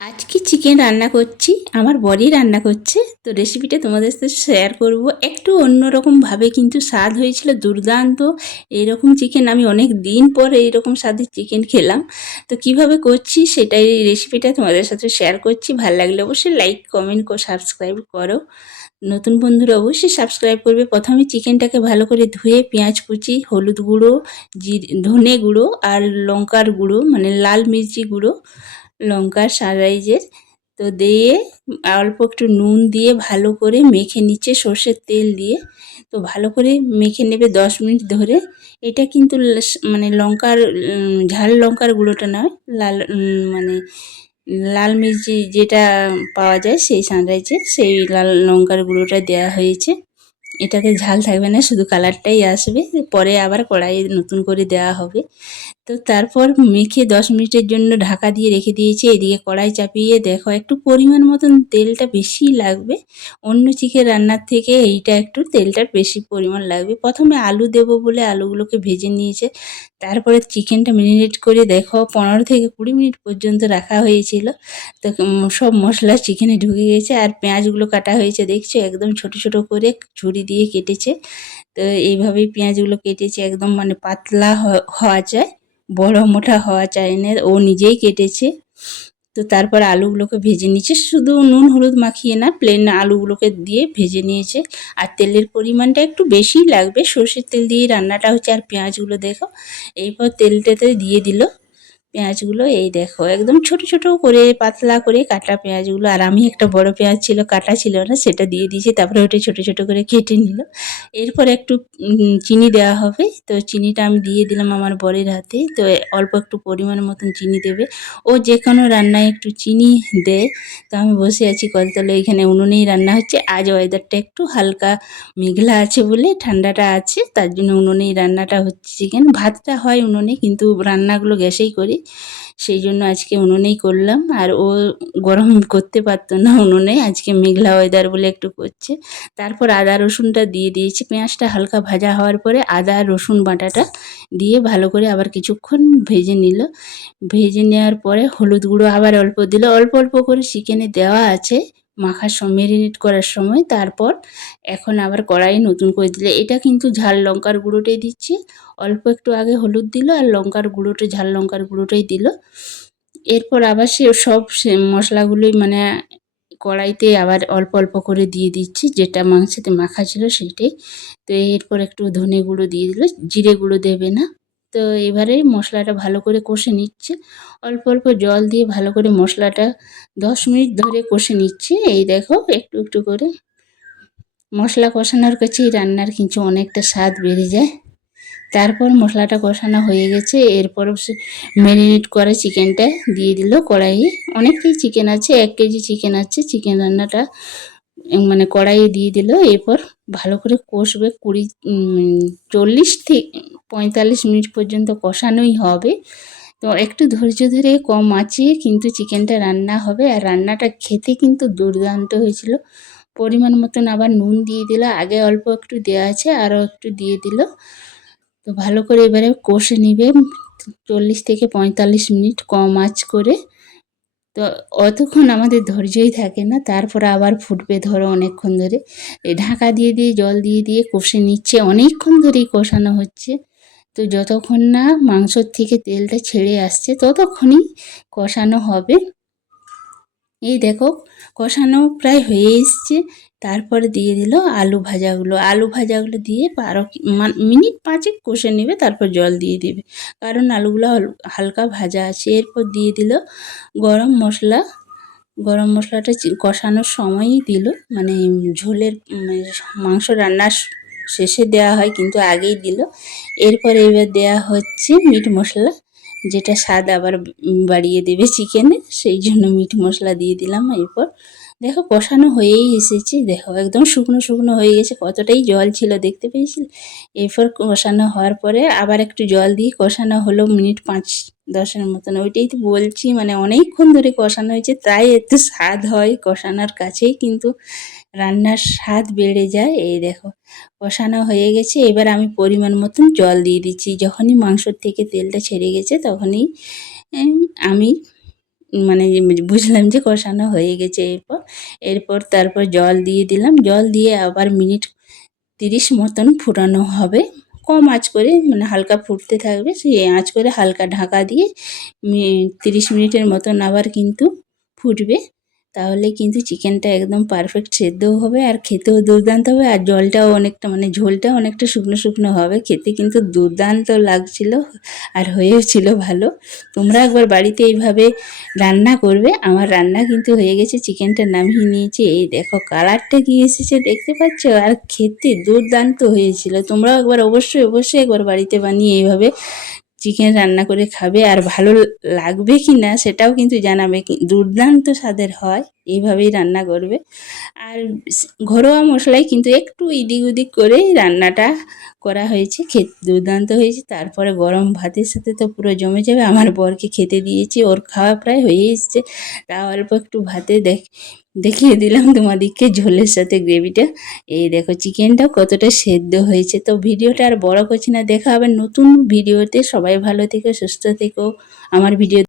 আজকে চিকেন রান্না করছি, আমার বরই রান্না করছে। তো রেসিপিটা তোমাদের সাথে শেয়ার করব। একটু অন্যরকমভাবে কিন্তু স্বাদ হয়েছিল দুর্দান্ত। এইরকম চিকেন আমি অনেক দিন পর এইরকম স্বাদের চিকেন খেলাম। তো কিভাবে করছি সেটাই রেসিপিটা তোমাদের সাথে শেয়ার করছি। ভালো লাগলে অবশ্যই লাইক কমেন্ট সাবস্ক্রাইব করো। নতুন বন্ধুরা অবশ্যই সাবস্ক্রাইব করবে। প্রথমে চিকেনটাকে ভালো করে ধুয়ে পেঁয়াজ কুচি, হলুদ গুঁড়ো, ধনে গুঁড়ো আর লঙ্কার গুঁড়ো মানে লাল মির্চি গুঁড়ো, লঙ্কার সাইজের তো দিয়ে অল্প একটু নুন দিয়ে ভালো করে মেখে নিচ্ছে সর্ষের তেল দিয়ে। তো ভালো করে মেখে নেবে 10 মিনিট ধরে। এটা কিন্তু মানে লঙ্কার ঝাল লঙ্কার গুঁড়োটা নয়, মানে লাল মির্চি যেটা পাওয়া যায় সেই সানরাইজের সেই লাল লঙ্কার গুঁড়োটা দেওয়া হয়েছে। এটাতে ঝাল থাকবে না, শুধু কালারটাই আসবে। পরে আবার কড়াইয়ে নতুন করে দেওয়া হবে। তো তারপর মেখে 10 মিনিটের জন্য ঢাকা দিয়ে রেখে দিয়েছি। এদিকে কড়াই চাপিয়ে দেখো একটু পরিমাণ মতন তেলটা বেশি লাগবে। অন্য চিকেন রান্নার থেকে এইটা একটু তেলটার বেশি পরিমাণ লাগবে। প্রথমে আলু দেবো বলে আলুগুলোকে ভেজে নিয়েছে। তারপরে চিকেনটা ম্যারিনেট করে দেখো 15 থেকে 20 মিনিট পর্যন্ত রাখা হয়েছিল। তো সব মশলা চিকেনে ঢুকে গেছে। আর পেঁয়াজগুলো কাটা হয়েছে দেখছো, একদম ছোট ছোট করে ছুরি দিয়ে কেটেছে। তো এইভাবেই পেঁয়াজগুলো কেটেছে, একদম মানে পাতলা হওয়া চাই, বড় মোটা হওয়া চাই না। ও নিজেই কেটেছে। তো তারপর আলুগুলোকে ভেজে নিয়েছে, শুধু নুন হলুদ মাখিয়ে না, প্লেন আলুগুলোকে দিয়ে ভেজে নিয়েছে। আর তেলের পরিমাণটা একটু বেশিই লাগবে, সর্ষের তেল দিয়ে রান্নাটা হচ্ছে। আর পেঁয়াজগুলো দেখো এইপর তেলটাতে দিয়ে দিল পেঁয়াজগুলো। এই দেখো একদম ছোট ছোট করে পাতলা করে কাটা পেঁয়াজগুলো। আর আমি একটা বড় পেঁয়াজ ছিল, কাটা ছিল না, সেটা দিয়ে দিয়েছি। তারপরে ওটা ছোট ছোট করে কেটে নিল। এরপর একটু চিনি দেওয়া হবে। তো চিনিটা আমি দিয়ে দিলাম আমার বরের হাতে। তো অল্প একটু পরিমাণ মতন চিনি দেবে। ও যে কোনো রান্নায় একটু চিনি দেয়। তো আমি বসে আছি কলতলে, এখানে উনুনেই রান্না হচ্ছে। আজ ওয়েদারটা একটু হালকা মেঘলা আছে বলে ঠান্ডাটা আছে, তার জন্য উনুনেই রান্নাটা হচ্ছে। চিকেন ভাতটা হয় উনুনে, কিন্তু রান্নাগুলো গ্যাসেই করি, সেই জন্য আজকে উনুনেই করলাম। আর ও গরম করতে পারতো না উনুনে, আজকে মেঘলা ওয়েদার বলে একটু করছে। তারপর আদা রসুনটা দিয়ে দিয়েছি। পেঁয়াজটা হালকা ভাজা হওয়ার পরে আদা রসুন বাটাটা দিয়ে ভালো করে আবার কিছুক্ষণ ভেজে নিল। ভেজে নেওয়ার পরে হলুদ গুঁড়ো আবার অল্প দিল, অল্প অল্প করে চিকেনে দেওয়া আছে মাখার সময়, ম্যারিনেট করার সময়। তারপর এখন আবার কড়াই নতুন করে দিলে, এটা কিন্তু ঝাল লঙ্কার গুঁড়োটাই দিচ্ছি। অল্প একটু আগে হলুদ দিল আর লঙ্কার গুঁড়োটা ঝাল লঙ্কার গুঁড়োটাই দিল। এরপর আবার সে মশলাগুলোই মানে কড়াইতে আবার অল্প অল্প করে দিয়ে দিচ্ছি, যেটা মাংসেতে মাখা ছিল সেইটাই। তো এরপর একটু ধনে গুঁড়ো দিয়ে দিল, জিরে গুঁড়ো দেবে না। তো এবারে মশলাটা ভালো করে কষে নিচ্ছে। অল্প অল্প জল দিয়ে ভালো করে মশলাটা 10 মিনিট ধরে কষে নিচ্ছে। এই দেখো একটু একটু করে মশলা কষানোর কাছেই রান্নার কিন্তু অনেকটা স্বাদ বেড়ে যায়। তারপর মশলাটা কষানো হয়ে গেছে, এরপর ম্যারিনেট করা চিকেনটা দিয়ে দিল কড়াইয়ে। অনেকটাই চিকেন আছে, 1 কেজি চিকেন আছে। চিকেন রান্নাটা মানে কড়াইয়ে দিয়ে দিল। এরপর ভালো করে কষবে 40 থেকে 45 মিনিট পর্যন্ত কষানোই হবে। তো একটু ধৈর্য ধরে কম আঁচে কিন্তু চিকেনটা রান্না হবে। আর রান্নাটা খেতে কিন্তু দুর্দান্ত হয়েছিল। পরিমাণ মতন আবার নুন দিয়ে দিল, আগে অল্প একটু দেওয়া আছে, আরও একটু দিয়ে দিল। তো ভালো করে এবারে কষে নিবে 40 থেকে 45 মিনিট কম আঁচ করে। তো অতক্ষণ আমাদের ধৈর্যই থাকে না, তারপরে আবার ফুটবে ধরো অনেকক্ষণ ধরে। এই ঢাকা দিয়ে দিয়ে জল দিয়ে দিয়ে কষে নিচ্ছে, অনেকক্ষণ ধরেই কষানো হচ্ছে। তো যতক্ষণ না মাংসর থেকে তেলটা ছেড়ে আসছে ততক্ষণই কষানো হবে। এই দেখো কষানো প্রায় হয়ে এসছে। তারপরে দিয়ে দিল আলু ভাজাগুলো। আলু ভাজাগুলো দিয়ে মিনিট 5 কষে নেবে, তারপর জল দিয়ে দেবে, কারণ আলুগুলো হালকা ভাজা আছে। এরপর দিয়ে দিল গরম মশলা। গরম মশলাটা কষানোর সময়ই দিল, মানে ঝোলের মাংস রান্নার শেষে দেওয়া হয় কিন্তু আগেই দিল। এরপর এবার দেওয়া হচ্ছে মিট মশলা, যেটা স্বাদ আবার বাড়িয়ে দেবে চিকেনে, সেই জন্য মিট মশলা দিয়ে দিলাম। এরপর দেখো কষানো হয়েই এসেছে, দেখো একদম শুকনো শুকনো হয়ে গেছে, কতটাই জল ছিল দেখতে পেয়েছিল। এরপর কষানো হওয়ার পরে আবার একটু জল দিয়ে কষানো হলো মিনিট 5-10 মতন। ওইটাই তো বলছি, মানে অনেকক্ষণ ধরে কষানো হয়েছে, তাই এত স্বাদ হয়। কষানোর কাছেই কিন্তু রান্নার স্বাদ বেড়ে যায়। এই দেখো কষানো হয়ে গেছে, এবার আমি পরিমাণ মতন জল দিয়ে দিচ্ছি। যখনই মাংসর থেকে তেলটা ছেড়ে গেছে তখনই আমি মানে বুঝলাম যে কষানো হয়ে গেছে। এরপর তারপর জল দিয়ে দিলাম, জল দিয়ে আবার মিনিট 30 মতন ফুটানো হবে, কম আঁচ করে, মানে হালকা ফুটতে থাকবে, সেই আঁচ করে হালকা ঢাকা দিয়ে 30 মিনিটের মতন আবার কিন্তু ফুটবে। তাহলে কিন্তু চিকেনটা একদম পারফেক্ট সেদ্ধও হবে আর খেতেও দুর্দান্ত হবে, আর জলটাও অনেকটা, মানে ঝোলটাও অনেকটা শুকনো শুকনো হবে, খেতে কিন্তু দুর্দান্ত লাগছিল আর হয়েছিল ভালো। তোমরা একবার বাড়িতে এইভাবে রান্না করবে। আমার রান্না কিন্তু হয়ে গেছে, চিকেনটা নামিয়ে নিয়েছি। এই দেখো কালারটা কি এসেছে দেখতে পাচ্ছ, আর খেতে দুর্দান্ত হয়েছিল। তোমরাও একবার অবশ্যই অবশ্যই একবার বাড়িতে বানিয়ে এইভাবে চিকেন রান্না করে খাবে, আর ভালো লাগবে কি না সেটাও কিন্তু জানাবে। দুর্দান্ত স্বাদের হয়, এইভাবেই রান্না করবে। আর ঘরোয়া মশলায় কিন্তু একটু এদিক ওদিক করে রান্নাটা করা হয়েছে, খেতে দুর্দান্ত হয়েছে। তারপরে গরম ভাতের সাথে তো পুরো জমে যাবে। আমার বরকে খেতে দিয়েছি, ওর খাওয়া প্রায় হয়ে এসছে। তা অল্প একটু ভাতে দেখিয়ে দিলাম তোমাদেরকে ঝোলের সাথে গ্রেভিটা। এই দেখো চিকেনটাও কতটা সেদ্ধ হয়েছে। তো ভিডিওটা আর বড় করছি না, দেখা হবে নতুন ভিডিওতে। সবাই ভালো থেকো, সুস্থ থেকো। আমার ভিডিও